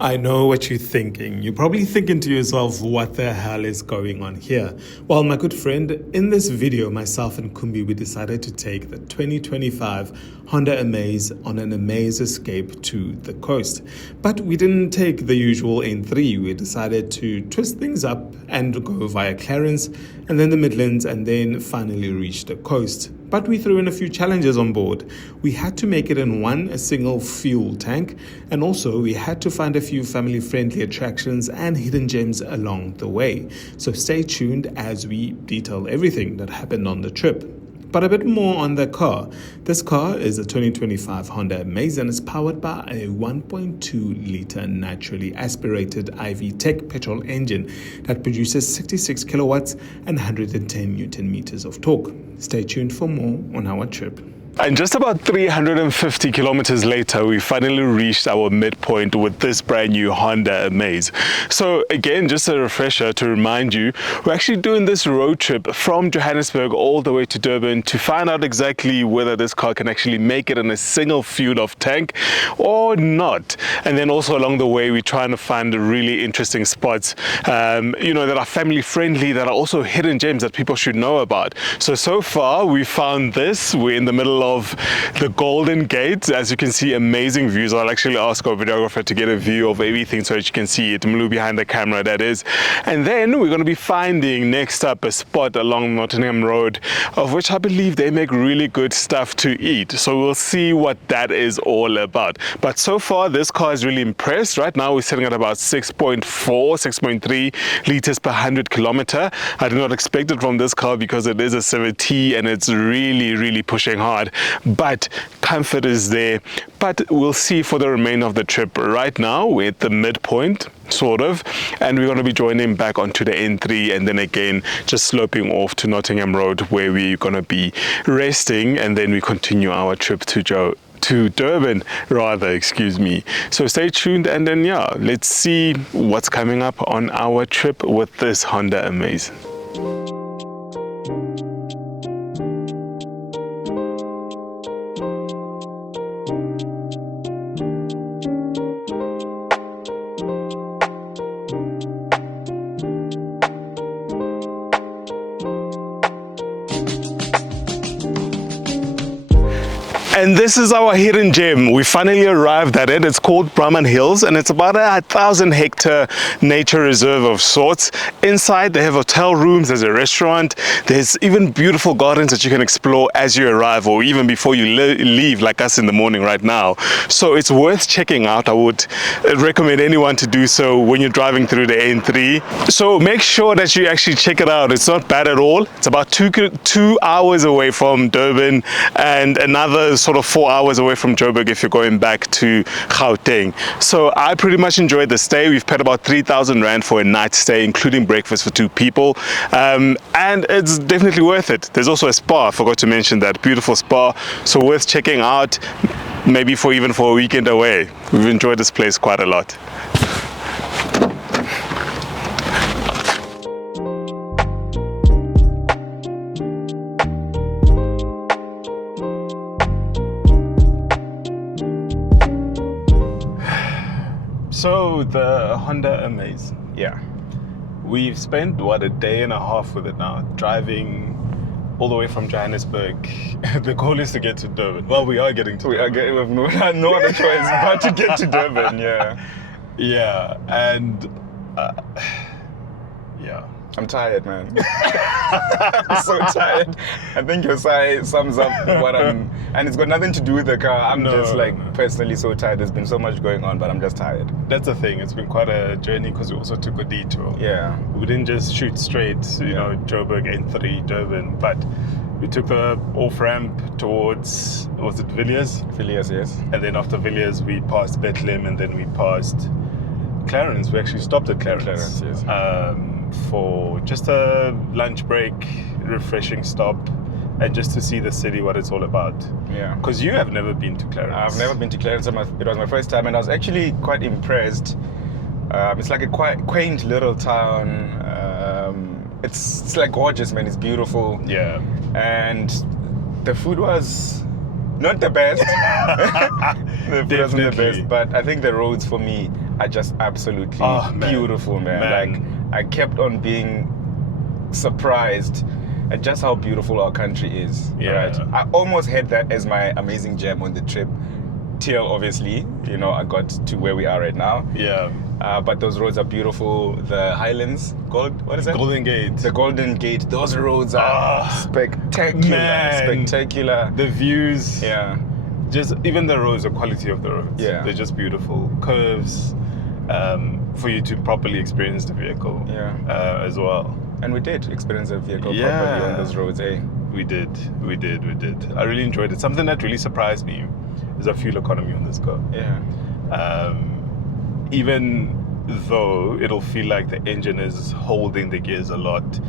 I know what you're thinking. You're probably thinking to yourself, what the hell is going on here? Well, my good friend, in this video, myself and Kumbi, we decided to take the 2025 Honda Amaze on an Amaze escape to the coast. But we didn't take the usual N3. We decided to twist things up and go via Clarence and then the Midlands and then finally reach the coast. But we threw in a few challenges on board. We had to make it in a single fuel tank, and also we had to find a few family-friendly attractions and hidden gems along the way. So stay tuned as we detail everything that happened on the trip. But a bit more on the car. This car is a 2025 Honda Amaze and is powered by a 1.2-litre naturally aspirated IV Tech petrol engine that produces 66 kilowatts and 110 Newton meters of torque. Stay tuned for more on our trip. And just about 350 kilometers later, we finally reached our midpoint with this brand new Honda Amaze. So again, just a refresher to remind you, we're actually doing this road trip from Johannesburg all the way to Durban to find out exactly whether this car can actually make it in a single fuel of tank or not. And then also along the way, we're trying to find really interesting spots, that are family friendly, that are also hidden gems that people should know about. So far we found this. We're in the middle of the Golden Gate. As you can see, amazing views. I'll actually ask our videographer to get a view of everything so that you can see it. Mlu behind the camera, that is. And then we're going to be finding next up a spot along Nottingham Road, of which I believe they make really good stuff to eat. So we'll see what that is all about. But so far, this car is really impressed. Right now, we're sitting at about 6.3 liters per 100 kilometer. I did not expect it from this car because it is a 7T and it's really pushing hard. But comfort is there. But we'll see for the remainder of the trip. Right now, we're at the midpoint, sort of, and we're going to be joining back onto the N3 and then again just sloping off to Nottingham Road, where we're going to be resting, and then we continue our trip to Durban, excuse me. So stay tuned, and then let's see what's coming up on our trip with this Honda Amaze. And this is our hidden gem. We finally arrived at it. It's called Brahman Hills, and it's about 1,000-hectare nature reserve of sorts. Inside, they have hotel rooms, there's a restaurant, there's even beautiful gardens that you can explore as you arrive, or even before you leave, like us in the morning right now. So it's worth checking out. I would recommend anyone to do so when you're driving through the N3. So make sure that you actually check it out. It's not bad at all. It's about 2 hours away from Durban and another sort of 4 hours away from Joburg if you're going back to Gauteng. So I pretty much enjoyed the stay. We've paid about 3,000 Rand for a night stay, including breakfast for 2 people. And it's definitely worth it. There's also a spa. I forgot to mention that. Beautiful spa. So worth checking out, maybe even for a weekend away. We've enjoyed this place quite a lot. So the Honda Amaze, we've spent a day and a half with it now, driving all the way from Johannesburg. The goal is to get to Durban. Well, we are getting to Durban. We have no other choice but to get to Durban. And I'm tired, man. I'm so tired. I think your sigh sums up what I'm, and it's got nothing to do with the car. I'm personally so tired. There's been so much going on, but I'm just tired. That's the thing. It's been quite a journey because we also took a detour. Yeah. We didn't just shoot straight, Joburg, N3, Durban, but we took the off-ramp towards, was it Villiers? Villiers, yes. And then after Villiers, we passed Bethlehem, and then we passed Clarence. We actually stopped at Clarence. Yes. For just a lunch break, refreshing stop, and just to see the city, what it's all about. Yeah. Because you have never been to Clarence. I've never been to Clarence. It was my first time, and I was actually quite impressed. It's like a quite quaint little town. It's like gorgeous, man. It's beautiful. Yeah. And the food was not the best. The food wasn't the best, but I think the roads for me are just absolutely Man. beautiful, man. Like, I kept on being surprised at just how beautiful our country is. Yeah. Right? I almost had that as my amazing gem on the trip, till obviously, I got to where we are right now. Yeah. But those roads are beautiful. The Highlands, what is that? Golden Gate. The Golden Gate. Those roads are spectacular. Man. Spectacular. The views. Yeah. Just even the roads, the quality of the roads. Yeah. They're just beautiful. Curves, for you to properly experience the vehicle. Yeah. As well. And we did experience the vehicle Yeah. properly on those roads, eh? We did. I really enjoyed it. Something that really surprised me is the fuel economy on this car. Yeah. Even though it'll feel like the engine is holding the gears a lot,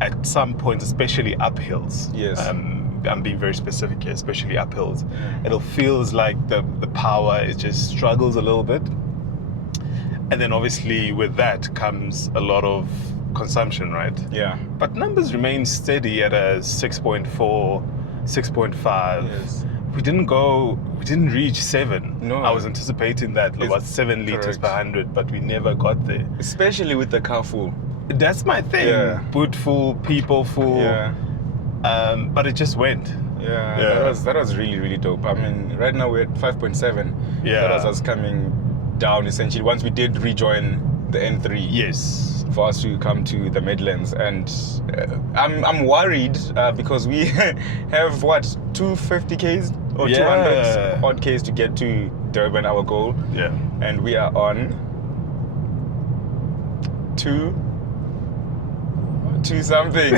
at some points, especially up hills. Yes. I'm being very specific here, especially up hills. It'll feels like the power, it just struggles a little bit. And then obviously with that comes a lot of consumption, right? Yeah. But numbers remain steady at a 6.4, 6.5. Yes. We didn't reach 7. No. I was anticipating that about 7 liters correct. per 100, but we never got there. Especially with the car full. That's my thing. Yeah. Boot full, people full. Yeah. But it just went. Yeah. Yeah. That was really, really dope. I mean, right now we're at 5.7. Yeah. That was us coming down essentially once we did rejoin the N3. Yes. For us to come to the Midlands, and I'm worried because we have 250 Ks or 200 odd Ks to get to Durban, our goal. Yeah. And we are on two something.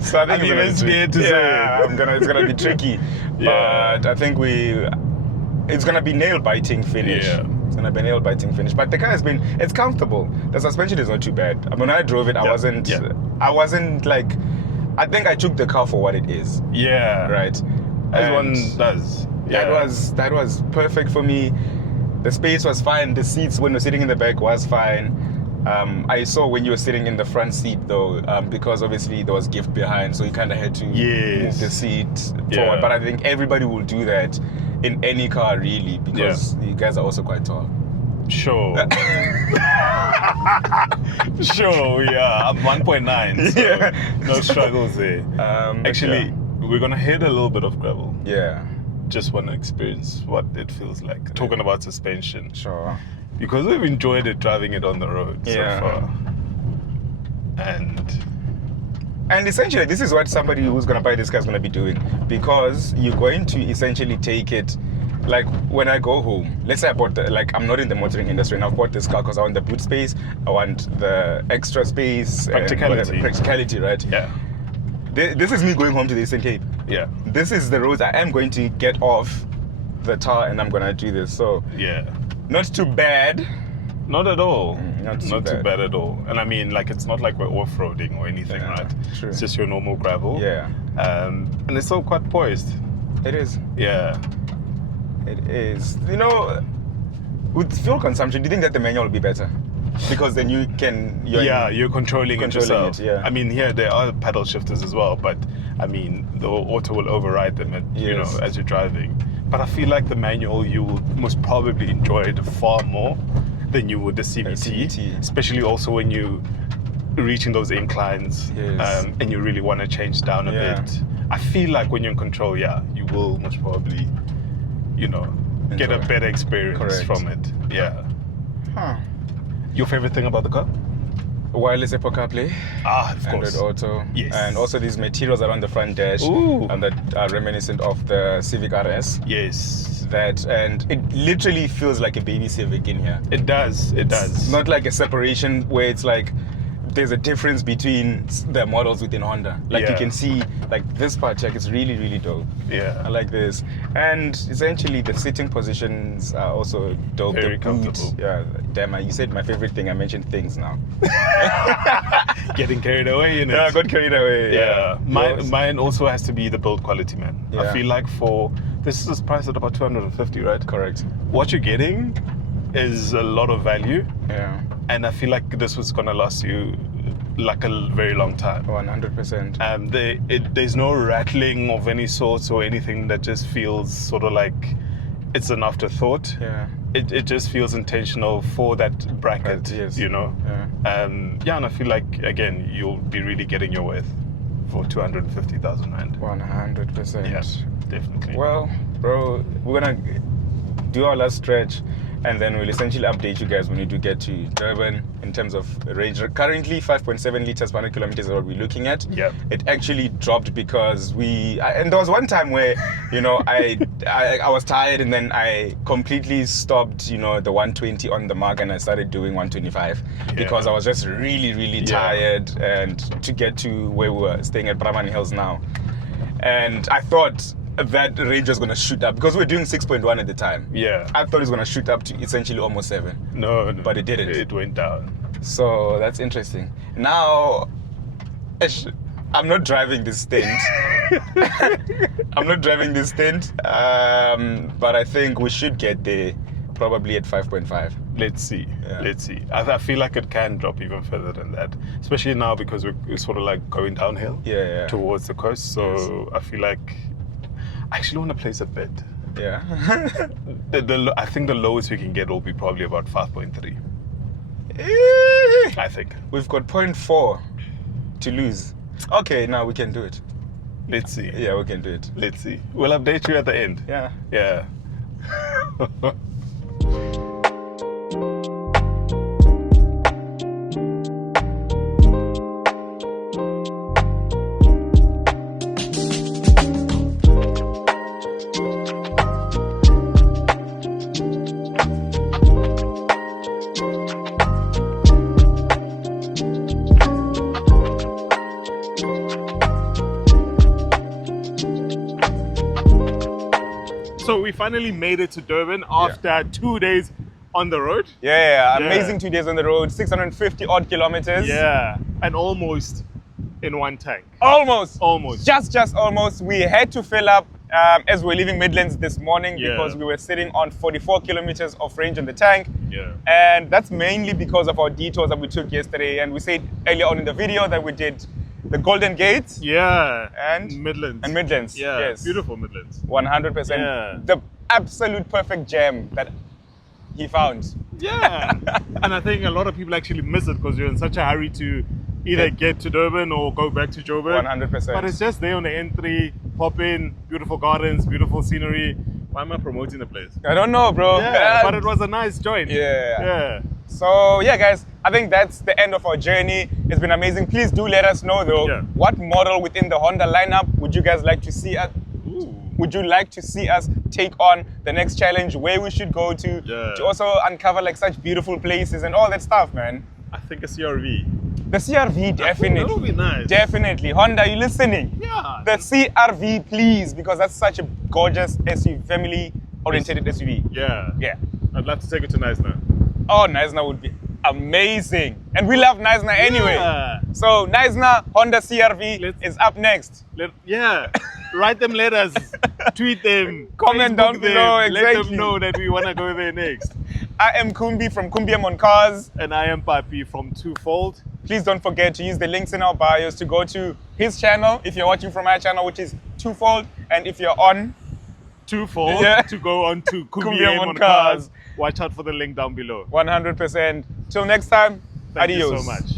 So I think I'm even scared to say it. It's gonna be tricky. Yeah. But I think it's gonna be nail biting finish. Yeah. It's gonna be a nail biting finish. But the car it's comfortable. The suspension is not too bad. I mean, when I drove it, I wasn't like, I think I took the car for what it is. Yeah. Right. As And one does. Yeah. that was perfect for me. The space was fine. The seats when you're sitting in the back was fine. I saw when you were sitting in the front seat though, because obviously there was gift behind, so you kind of had to move the seat forward. But I think everybody will do that in any car really, because you guys are also quite tall. Sure. Sure, yeah. I'm 1.9, so no struggles there. Actually, we're going to hit a little bit of gravel. Yeah. Just want to experience what it feels like. Talking about suspension. Sure. Because we've enjoyed it driving it on the road so far. And essentially, this is what somebody who's going to buy this car is going to be doing, because you're going to essentially take it, like when I go home, let's say I'm not in the motoring industry and I've bought this car because I want the boot space, I want the extra space. Practicality, right? Yeah. This is me going home to the Eastern Cape. Yeah. This is the roads I am going to get off the tar and I'm going to do this. So, yeah. Not too bad. Not at all. Not too bad at all. And I mean, like, it's not like we're off-roading or anything, right? True. It's just your normal gravel. Yeah. And it's all quite poised. It is. Yeah. It is. With fuel consumption, do you think that the manual will be better? Because then you're controlling it yourself. Yeah. I mean, here there are paddle shifters as well, but I mean, the auto will override them as you're driving. But I feel like the manual, you will most probably enjoy it far more than you would the CVT. Especially also when you reaching those inclines, and you really want to change down a bit. I feel like when you're in control, you will most probably, get a better experience from it. Yeah. Huh. Your favorite thing about the car? Wireless Apple CarPlay. Of course. Android Auto. Yes. And also these materials around the front dash. Ooh. And that are reminiscent of the Civic RS. Yes. And it literally feels like a baby Civic in here. It does. It's not like a separation where it's like there's a difference between the models within Honda. Like you can see, like this part check is really, really dope. Yeah. I like this. And essentially the sitting positions are also dope. Very comfortable. Yeah. Damn, you said my favorite thing. I mentioned things now. Getting carried away, in it. Yeah, I got carried away. Yeah. Mine also has to be the build quality, man. Yeah. I feel like this is priced at about 250, right? Correct. What you're getting is a lot of value. Yeah. And I feel like this was gonna last you like a very long time. 100%. There's no rattling of any sort or anything that just feels sort of like it's an afterthought. Yeah. It just feels intentional for that bracket, Yes. you know. Yeah. And I feel like again you'll be really getting your worth for 250,000 rand. 100%. Yeah, definitely. Well, bro, we're gonna do our last stretch, and then we'll essentially update you guys when we do get to Durban in terms of range. Currently, 5.7 liters per 100 kilometers is what we're looking at. Yeah. It actually dropped because and there was one time where, you know, I was tired, and then I completely stopped, you know, the 120 on the mark, and I started doing 125 because I was just really tired, and to get to where we were staying at Brahman Hills now. And I thought that range was going to shoot up because we were doing 6.1 at the time. Yeah. I thought it was going to shoot up to essentially almost 7. No, but it didn't. It went down. So that's interesting. Now, I'm not driving this stint. I'm not driving this stint, but I think we should get there probably at 5.5. Let's see. Yeah. Let's see. I feel like it can drop even further than that, especially now because we're sort of like going downhill towards the coast. So I feel like I actually want to place a bet. Yeah. I think the lowest we can get will be probably about 5.3. I think. We've got 0.4 to lose. Okay, now we can do it. Let's see. Yeah, we can do it. Let's see. We'll update you at the end. Yeah. Yeah. So we finally made it to Durban after 2 days on the road. Yeah, amazing 2 days on the road, 650 odd kilometers. Yeah, and almost in one tank. Almost. Just almost. We had to fill up as we were leaving Midlands this morning because we were sitting on 44 kilometers of range in the tank. Yeah. And that's mainly because of our detours that we took yesterday. And we said earlier on in the video that we did the Golden Gate. Yeah. And Midlands. Yeah. Yes. Beautiful Midlands. 100%. Yeah. The absolute perfect gem that he found. Yeah. And I think a lot of people actually miss it because you're in such a hurry to either get to Durban or go back to Joburg. 100%. But it's just there on the N3, pop in, beautiful gardens, beautiful scenery. Why am I promoting the place? I don't know, bro. Yeah, but it was a nice joint. Yeah. So, yeah, guys, I think that's the end of our journey. It's been amazing. Please do let us know, though, what model within the Honda lineup would you guys like to see us? Would you like to see us take on the next challenge, where we should go to also uncover like such beautiful places and all that stuff, man? I think a CRV. The CRV, definitely. That would be nice. Definitely. Honda, are you listening? Yeah. The CRV, please, because that's such a gorgeous SUV, family-oriented SUV. Yeah. Yeah. I'd love to take it to Neisner. Oh, Neisner would be amazing. And we love Neisner anyway. Yeah. So, Neisner, Honda CRV is up next. Write them letters, tweet them, comment down below. Exactly. Let them know that we want to go there next. I am Kumbi from Kumbiam on Cars. And I am Papi from Twofold. Please don't forget to use the links in our bios to go to his channel if you're watching from our channel, which is Twofold. And if you're on Twofold, to go on to Kumbiam on Cars. Watch out for the link down below. 100%. Till next time, Thank adios. you so much.